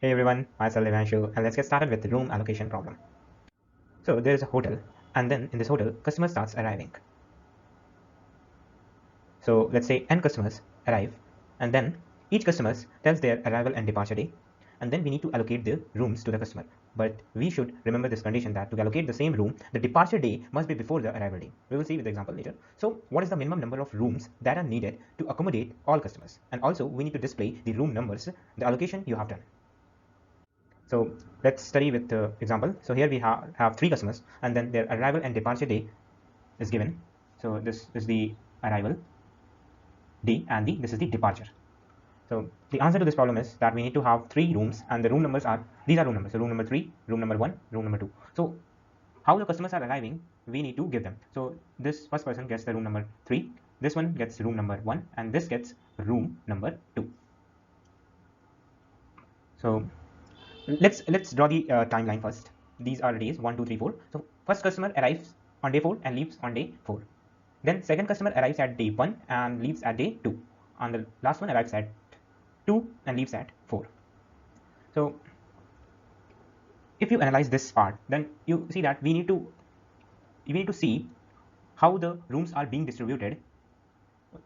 Hey everyone, myself Ivanshu, and let's get started with the room allocation problem. So there is a hotel, and then in this hotel, customer starts arriving. So let's say n customers arrive, and then each customer tells their arrival and departure day, and then we need to allocate the rooms to the customer. But we should remember this condition that to allocate the same room, the departure day must be before the arrival day. We will see with the example later. So what is the minimum number of rooms that are needed to accommodate all customers? And also we need to display the room numbers, the allocation you have done. So let's study with the example. So here we have three customers, and then their arrival and departure day is given. So this is the arrival day, and this is the departure. So the answer to this problem is that we need to have three rooms, and the room numbers are, these are room numbers. So room number 3, room number 1, room number 2. So how the customers are arriving, we need to give them. So this first person gets the room number 3, this one gets room number 1, and this gets room number 2. So let's draw the timeline first. These are days 1, 2, 3, 4. So first customer arrives on day 4 and leaves on day 4. Then second customer arrives at day 1 and leaves at day 2. And the last one arrives at 2 and leaves at 4. So if you analyze this part, then you see that we need to see how the rooms are being distributed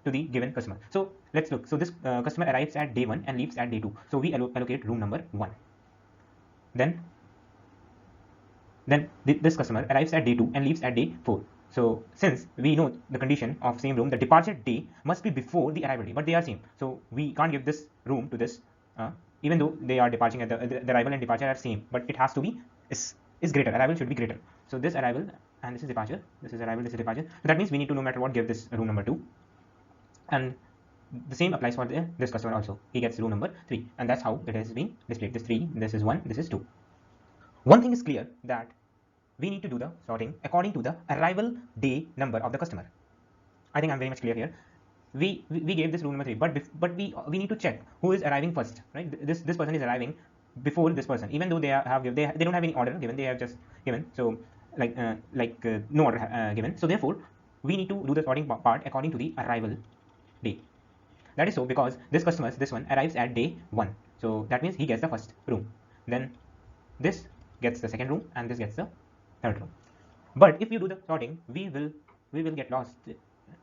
to the given customer. So let's look. So this customer arrives at day 1 and leaves at day 2. So we allocate room number 1. Then this customer arrives at day 2 and leaves at day 4. So since we know the condition of same room, the departure day must be before the arrival day, but they are same. So we can't give this room to this, even though they are departing at the arrival and departure are same, but it has to be is greater. Arrival should be greater. So this arrival and this is departure. This is arrival. This is departure. So that means we need to no matter what give this room number 2, and the same applies for this customer also. He gets room number 3, and that's how it has been displayed. This 3, this is 1, this is 2. One thing is clear that we need to do the sorting according to the arrival day number of the customer. I think I'm very much clear here. We gave this rule number 3, but we need to check who is arriving first, right? This person is arriving before this person, even though they don't have any order given, they have just given. So no order given. So therefore we need to do the sorting part according to the arrival day. That is so because this one arrives at day 1, so that means he gets the first room. Then this gets the second room, and this gets the third room. But if you do the sorting, we will get lost.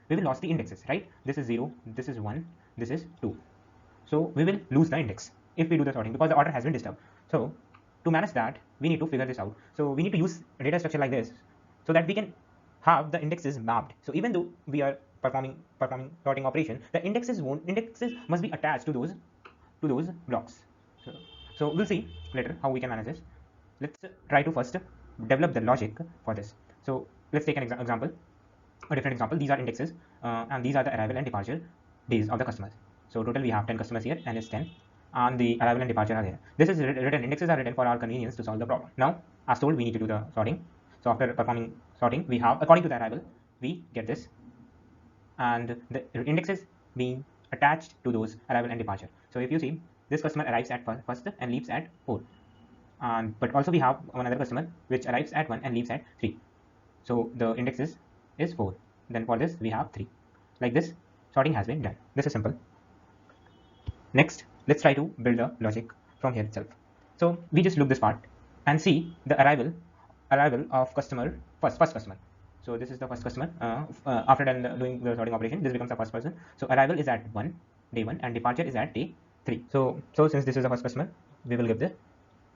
We will lose the indexes, right? This is 0, this is 1, this is 2. So we will lose the index if we do the sorting because the order has been disturbed. So to manage that, we need to figure this out. So we need to use a data structure like this so that we can have the indexes mapped. So even though we are performing sorting operation, the indexes must be attached to those blocks. So we'll see later how we can manage this. Let's try to first develop the logic for this. So let's take an example, a different example. These are indexes, and these are the arrival and departure days of the customers. So total we have 10 customers here, and it's 10, and the arrival and departure are there. This is written, indexes are written for our convenience to solve the problem. Now as told, we need to do the sorting. So after performing sorting, we have according to the arrival, we get this, and the indexes being attached to those arrival and departure. So if you see, this customer arrives at first and leaves at 4. But also we have one other customer which arrives at 1 and leaves at 3. So the index is 4. Then for this we have 3. Like this, sorting has been done. This is simple. Next, let's try to build a logic from here itself. So we just look this part and see the arrival of customer first customer. So this is the first customer. After doing the sorting operation, this becomes the first person. So arrival is at day 1, and departure is at day 3. So since this is the first customer, we will give the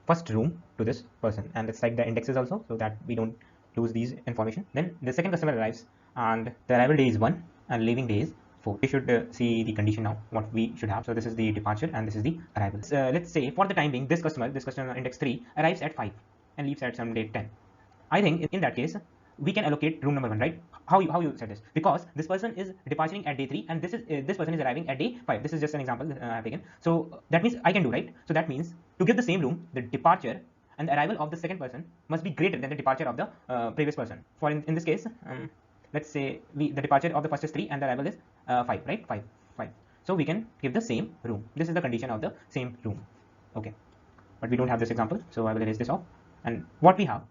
first room to this person, and let's type the indexes also so that we don't lose these information. Then the second customer arrives, and the arrival day is 1 and leaving day is 4. We should see the condition now, what we should have. So this is the departure and this is the arrival. Let's say for the time being, this customer index 3 arrives at 5 and leaves at some day 10. I think in that case we can allocate room number 1, right? How you said this, because this person is departing at day 3 and this person is arriving at day 5. This is just an example I have taken. So that means I can do, right? So that means to give the same room, the departure and the arrival of the second person must be greater than the departure of the previous person. For in this case, let's say the departure of the first is 3 and the arrival is 5, right? 5. So we can give the same room. This is the condition of the same room. Okay, but we don't have this example, so I will erase this off. And what we have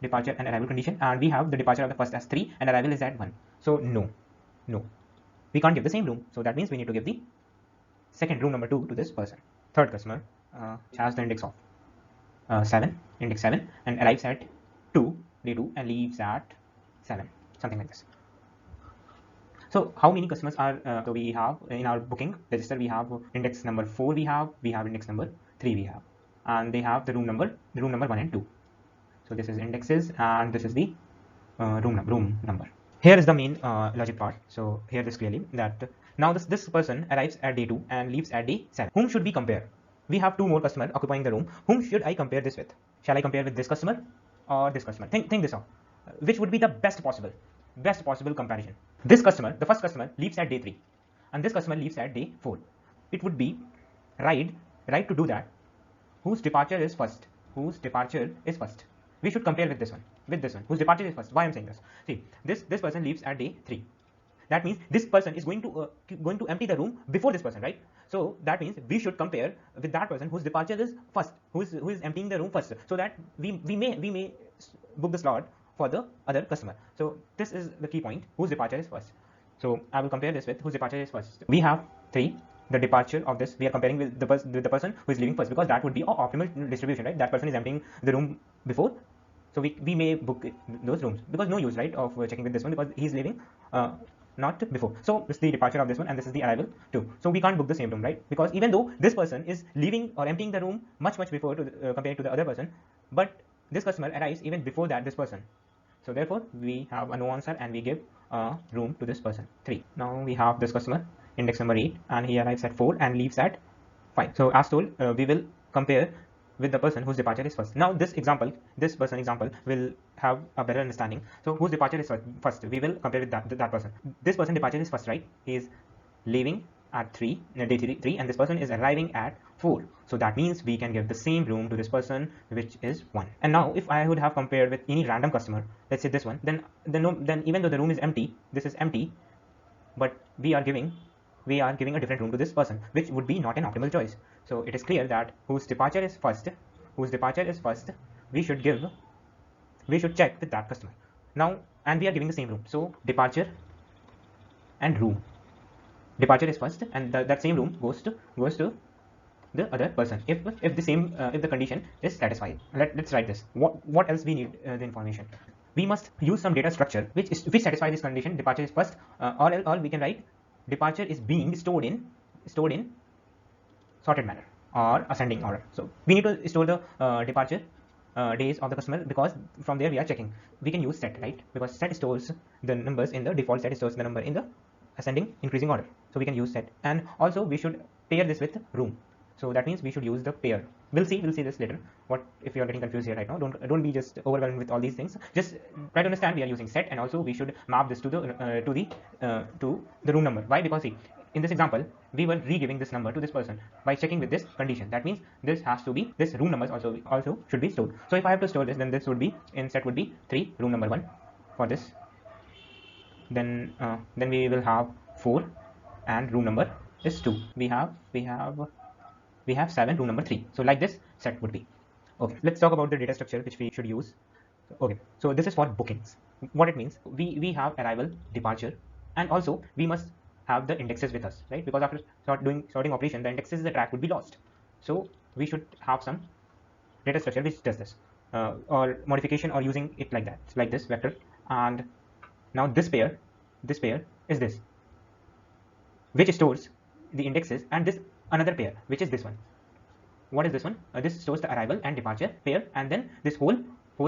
departure and arrival condition, and we have the departure of the first as 3 and arrival is at 1. So no, we can't give the same room. So that means we need to give the second room number 2 to this person. Third customer which has the index of 7, index 7, and arrives at 2, day 2, and leaves at 7, something like this. So how many customers are so we have in our booking register? We have index number 4, we have index number 3, we have, and they have the room number 1 and 2. So this is indexes, and this is the room number. Here is the main logic part. So here is clearly that now this person arrives at day 2 and leaves at day 7. Whom should we compare? We have 2 more customers occupying the room. Whom should I compare this with? Shall I compare with this customer or this customer? Think this out. Which would be the best possible comparison? This customer, the first customer, leaves at day 3, and this customer leaves at day 4. It would be right to do that. Whose departure is first? We should compare with this one, whose departure is first. Why I'm saying this? See, this person leaves at day 3. That means this person is going to empty the room before this person, right? So that means we should compare with that person whose departure is first, who is emptying the room first, so that we may book the slot for the other customer. So this is the key point, whose departure is first. So I will compare this with whose departure is first. We have 3. The departure of this we are comparing with the person who is leaving first, because that would be our optimal distribution, right? That person is emptying the room before, so we may book those rooms, because no use, right, of checking with this one, because he's leaving not before. So this is the departure of this one, and this is the arrival too. So we can't book the same room, right? Because even though this person is leaving or emptying the room much before compared to the other person, but this customer arrives even before that this person. So therefore we have a no answer, and we give a room to this person 3. Now we have this customer, index number 8, and he arrives at 4 and leaves at 5. So as told, we will compare with the person whose departure is first. Now this person example will have a better understanding. So whose departure is first, we will compare with that person. This person departure is first, right? He is leaving at day 3, and this person is arriving at 4. So that means we can give the same room to this person, which is 1. And now if I would have compared with any random customer, let's say this one, then even though the room is empty, this is empty, but we are giving a different room to this person, which would be not an optimal choice. So it is clear that whose departure is first, we should check with that customer. Now, and we are giving the same room. So departure and room. Departure is first, and that same room goes to the other person if the condition is satisfied. Let's write this. What else we need the information? We must use some data structure which satisfy this condition. Departure is first, or we can write departure is being stored in sorted manner or ascending order. So we need to store the departure days of the customer, because from there we are checking. We can use set, right? Because set stores the numbers in the default set, stores the number in the ascending increasing order. So we can use set, and also we should pair this with room. So that means we should use the pair. We'll see this later. What if you are getting confused here right now? Don't be just overwhelmed with all these things. Just try to understand we are using set, and also we should map this to the room number. Why? Because see, in this example we were re-giving this number to this person by checking with this condition. That means this room numbers also should be stored. So if I have to store this, then this would be in set would be 3 room number 1 for this. Then we will have 4, and room number is 2. We have 7, room number 3. So like this set would be. Okay, let's talk about the data structure which we should use. Okay, so this is for bookings. What it means, we have arrival, departure, and also we must have the indexes with us, right? Because after sorting operation, the indexes in the track would be lost. So we should have some data structure which does this, or modification, or using it like that, like this vector. And now this pair is this, which stores the indexes, and this another pair, which is this one. What is this one? This stores the arrival and departure pair, and then this whole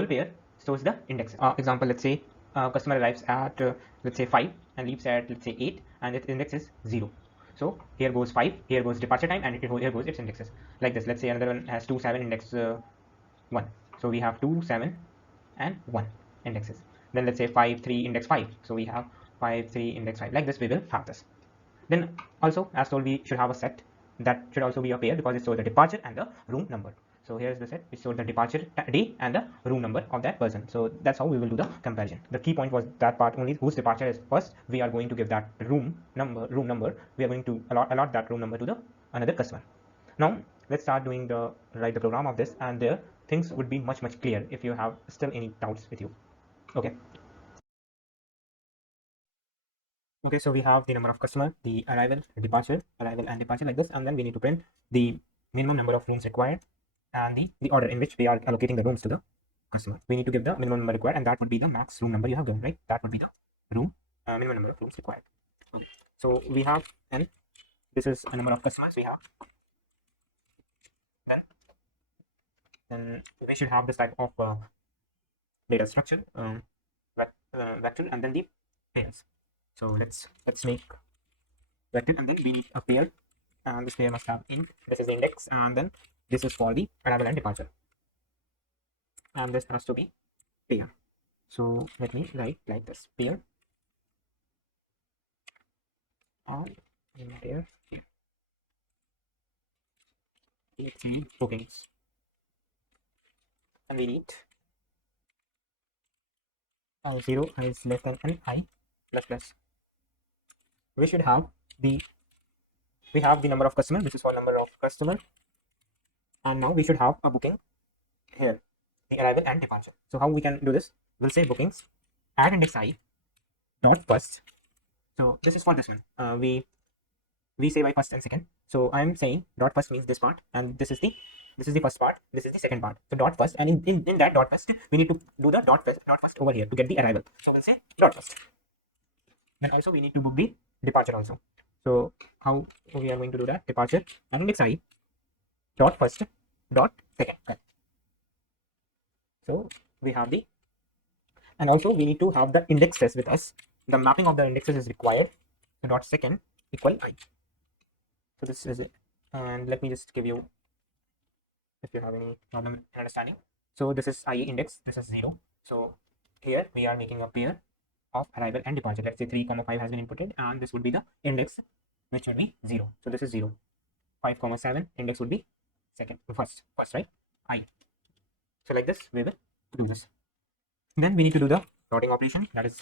pair stores the index. Example, let's say customer arrives at let's say 5 and leaves at let's say 8, and its index is 0. So here goes 5, here goes departure time, and here goes its indexes. Like this. Let's say another one has 2, 7, index 1. So we have 2, 7, and 1 indexes. Then let's say 5, 3, index 5. So we have 5, 3, index 5. Like this we will have this. Then also, as told, we should have a set that should also be a pair, because it stores the departure and the room number. So here's the set which stores the departure day and the room number of that person. So that's how we will do the comparison. The key point was that part only, whose departure is first. We are going to give that room number. We are going to allot that room number to the another customer. Now let's start doing write the program of this, and there things would be much clear if you have still any doubts with you. Okay. Okay, so we have the number of customer, the arrival and departure like this, and then we need to print the minimum number of rooms required and the order in which we are allocating the rooms to the customer. We need to give the minimum number required, and that would be the max room number you have given, right? That would be the room minimum number of rooms required. Okay. So we have n. This is a number of customers we have. Then we should have this type of data structure, vector, and then the pairs. So let's make vector, and then we need a pair, and this pair must have int. This is the index, and then this is for the arrival and departure, and this has to be pair. So let me write like this: pair on pair here. Three bookings, and we need 0 is less than n I plus plus. We should have the number of customer. This is for number of customer, and now we should have a booking here, the arrival and departure. So how we can do this? We'll say bookings add index I dot first. So this is for this one. We say by first and second. So I'm saying dot first means this part, and this is the first part, this is the second part. So dot first, and in that dot first we need to do the dot first over here to get the arrival. So we'll say dot first. Then also we need to book the departure also. So how we are going to do that? Departure and index I dot first dot second. Okay. So we have the, and also we need to have the indexes with us. The mapping of the indexes is required. So dot second equal I. So this is it. And let me just give you, if you have any problem in understanding. So this is I index, this is 0. So here we are making a pair of arrival and departure. Let's say 3, 5 has been inputted, and this would be the index, which would be 0. So this is 0. 5, 7 index would be first, right? I. So like this we will do this. Then we need to do the routing operation. That is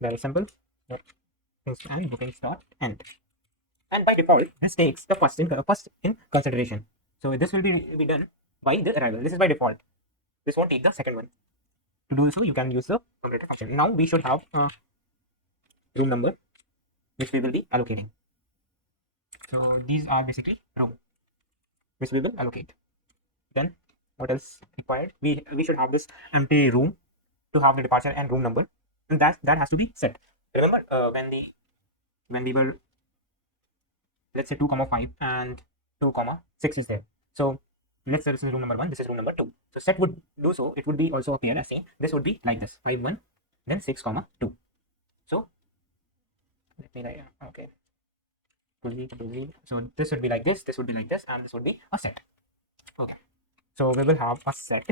very simple. And bookings dot end. And by default, this takes the first in consideration. So this will be done by the arrival. This is by default. This won't take the second one. To do so, you can use the comparator function. Now we should have a room number which we will be allocating. So these are basically room which we will allocate. Then what else required? We should have this empty room to have the departure and room number, and that has to be set. Remember when we were, let's say 2, 5 and 2, 6 is there. So let's say this is room number 1, this is room number 2. So set would do so, it would be also appear as same. This would be like this: 5, 1, then 6, 2. So let me write, okay. So this would be like this, this would be like this, and this would be a set. Okay. So we will have a set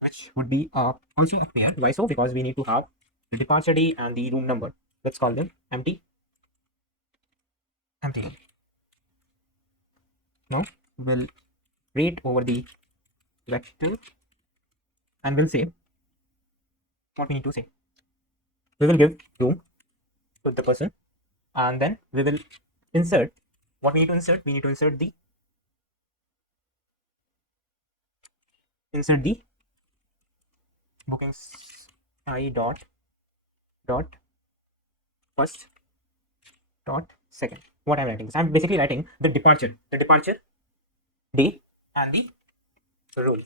which would be also a pair. Why so? Because we need to have the departure day and the room number. Let's call them empty. Now we'll rate over the vector, and we'll say what we need to say. We will give room to the person, and then we will insert what we need to insert. We need to insert the bookings I dot first dot second. What I'm writing is, I'm basically writing the departure day and the room.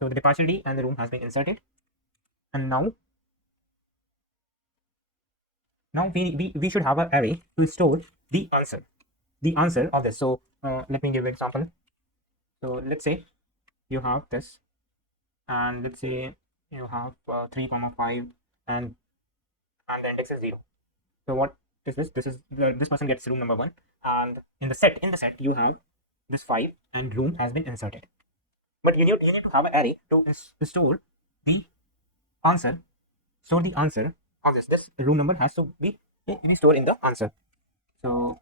So the departure day and the room has been inserted, and now we should have an array to store the answer of this. So let me give an example. So let's say you have this, and let's say you have 3, 5, and the index is 0. So what is this? This person gets room number 1, and in the set you have this 5, and room has been inserted. But you need to have an array to store the answer. Store the answer of this room number has to be stored in the answer. So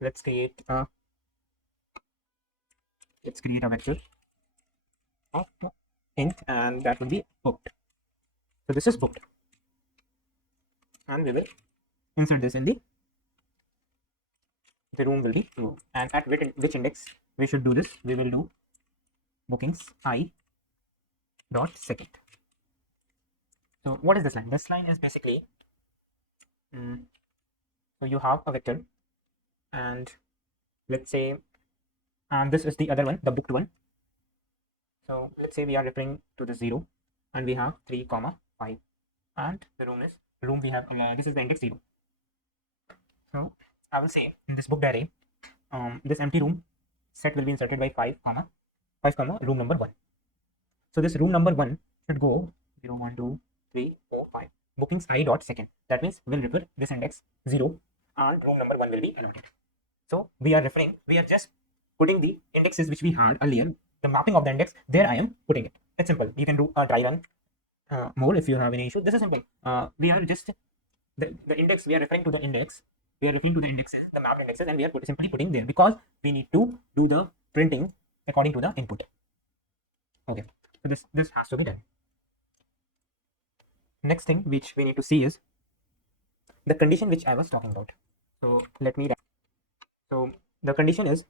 let's create a vector of int, and that will be booked. So this is booked, and we will insert this in the room will be room. And at which index we should do this? We will do bookings I dot second. So what is this line? This line is basically so you have a vector, and let's say, and this is the other one, the booked one. So let's say we are referring to the 0 and we have 3 comma 5 and the room we have this is the index 0. So I will say in this booked array, this empty room set will be inserted by 5 comma room number 1. So this room number 1 should go 0 1 2 3 4 5 bookings I dot second. That means we'll refer this index 0 and room number 1 will be allotted. So we are just putting the indexes which we had earlier, the mapping of the index, there I am putting it. It's simple. You can do a dry run more if you have any issue. This is simple. We are just the index, we are referring to the index, we are referring to the indexes, the mapped indexes, and we are simply putting there because we need to do the printing according to the input. Okay, so this has to be done. Next thing which we need to see is the condition which I was talking about. So let me write. So the condition is,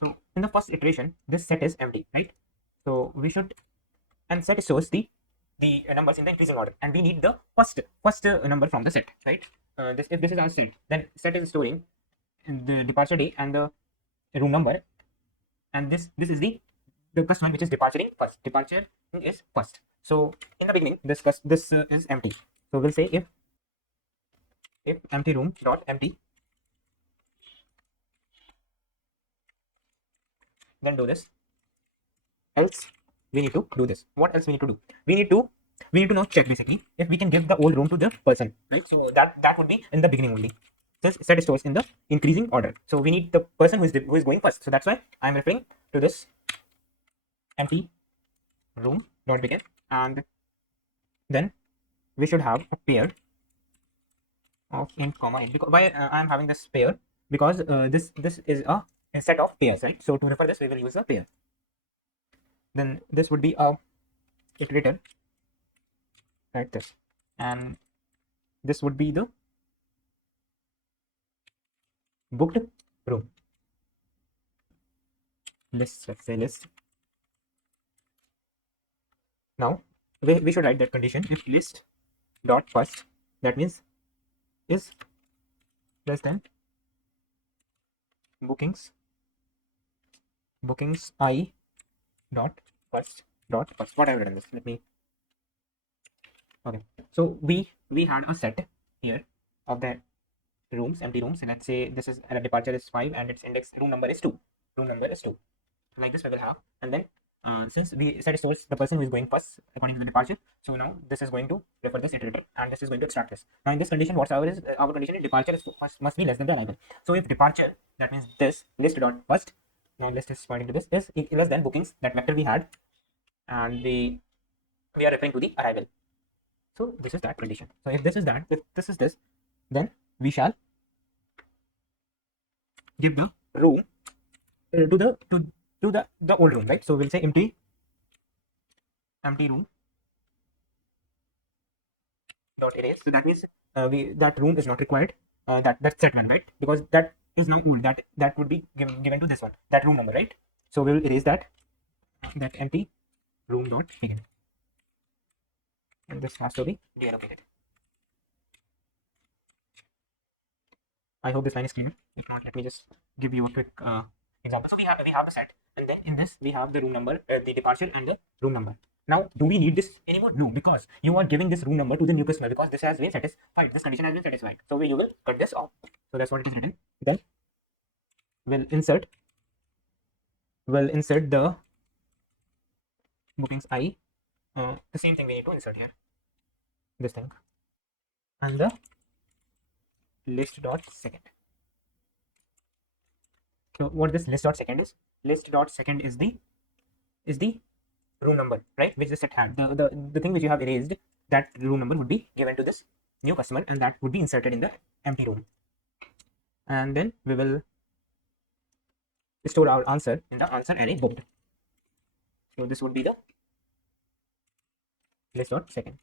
so in the first iteration this set is empty, right? So we should, and set shows the numbers in the increasing order, and we need the first number from the set, right? If this is our set, then set is storing the departure day and the room number, and this is the first one which is departuring first. Departure is first. So in the beginning this is empty. So we'll say if empty room dot empty, then do this, else we need to do this. What else we need to do? We need to now check basically if we can give the old room to the person, right? So that would be in the beginning only. This set stores in the increasing order. So we need the person who is going first. So that's why I'm referring to this empty room dot begin, and then we should have a pair of int comma int. Because why I'm having this pair? Because this is a set of pairs, right? So to refer this, we will use a pair. Then this would be a iterator like this, and this would be the booked room list. Let's say list. Now we should write that condition if list dot first, that means is less than bookings I dot first. What I've written this, let me, okay. So we had a set here of the rooms, empty rooms. Let's say this is departure is 5 and its index room number is 2. Like this we will have, and then since we set stores the person who is going first according to the departure, so now this is going to refer this iterator, and this is going to extract this. Now in this condition, what's our condition is departure is must be less than the arrival. So if departure, that means this list dot first, now list is pointing to this, is less than bookings, that vector we had, and we are referring to the arrival. So this is that condition. So if this is that, if this is this, then we shall give the room to the old room, right? So we'll say empty room dot erase. So that means that room is not required, that's set one, right? Because that is now old, that would be given to this one, that room number, right? So we will erase that empty room dot begin, and this has to be deallocated. I hope this line is clear. If not, let me just give you a quick example. So we have the set, and then in this we have the room number, the departure and the room number. Now, do we need this anymore? No, because you are giving this room number to the new customer, because this has been satisfied. This condition has been satisfied. So you will cut this off. So that's what it is written. Then we'll insert the bookings I. The same thing we need to insert here. This thing, and the list dot second. So what this list dot second is? List dot second is the room number, right? Which the set had. The thing which you have erased, that room number would be given to this new customer, and that would be inserted in the empty room. And then we will store our answer in the answer array booked. So this would be the list dot second.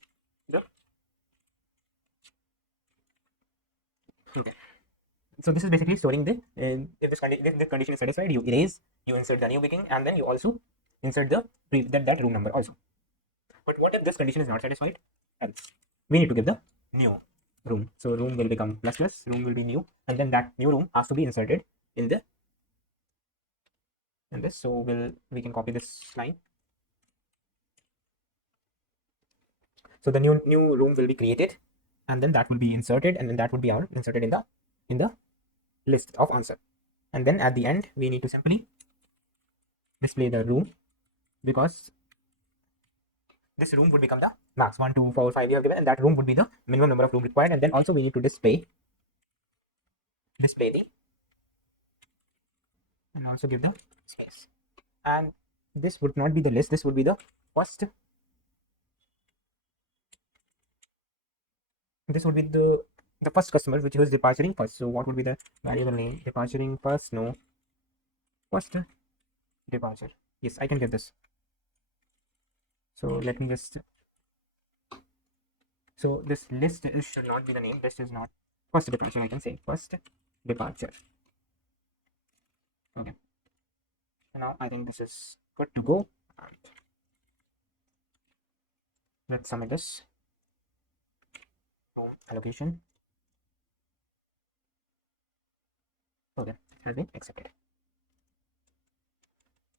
Okay. So this is basically storing the if this condition is satisfied, you erase, you insert the new booking, and then you also insert the that room number also. But what if this condition is not satisfied? Else we need to give the new room. So room will become plus, room will be new, and then that new room has to be inserted in this. So we can copy this line. So the new room will be created, and then that will be inserted, and then that would be our inserted in the list of answer. And then at the end we need to simply display the room, because this room would become the max 1 2 4 5 we have given, and that room would be the minimum number of room required. And then also we need to display the and also give the space. And this would not be the list, this would be the first, this would be the first customer which was departing first. So what would be the variable name? Departing first? No, first departure. Yes, I can get this. So let me just, so this list should not be the name, this is not first departure, I can say first departure. Okay, so now I think this is good to go. And let's submit this room allocation. Okay, it has been accepted.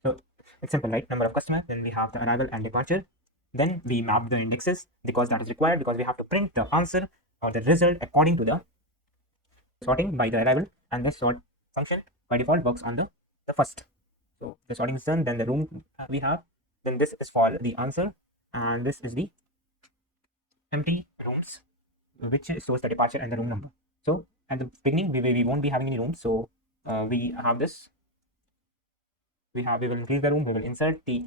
So it's simple, right? Number of customers, then we have the arrival and departure, then we map the indexes because that is required, because we have to print the answer or the result according to the sorting by the arrival, and the sort function by default works on the first. So the sorting is done, then the room we have, then this is for the answer, and this is the empty rooms which stores the departure and the room number. So at the beginning we won't be having any rooms, so we have this, we will increase the room, we will insert the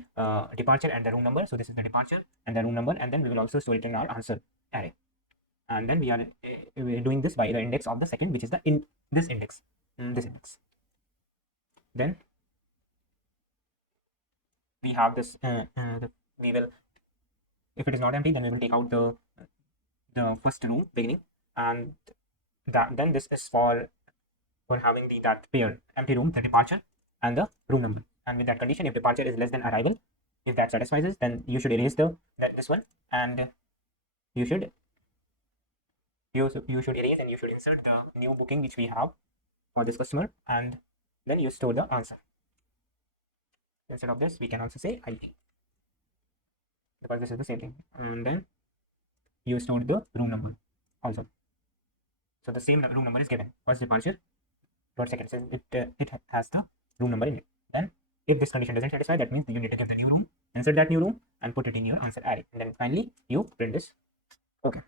departure and the room number. So this is the departure and the room number, and then we will also store it in our answer array. And then we are doing this by the index of the second, which is the this index. Then we have this we will, if it is not empty, then we will take out the first room beginning, and that then this is for having that pair empty room, the departure and the room number. And with that condition, if departure is less than arrival, if that satisfies this, then you should erase this one, and you should erase and you should insert the new booking which we have for this customer, and then you store the answer. Instead of this, we can also say IP, because this is the same thing. And then you store the room number also. So the same room number is given. First departure dot second says it has the room number in it. Then if this condition doesn't satisfy, that means you need to give the new room, insert that new room, and put it in your answer array. And then finally you print this. Okay.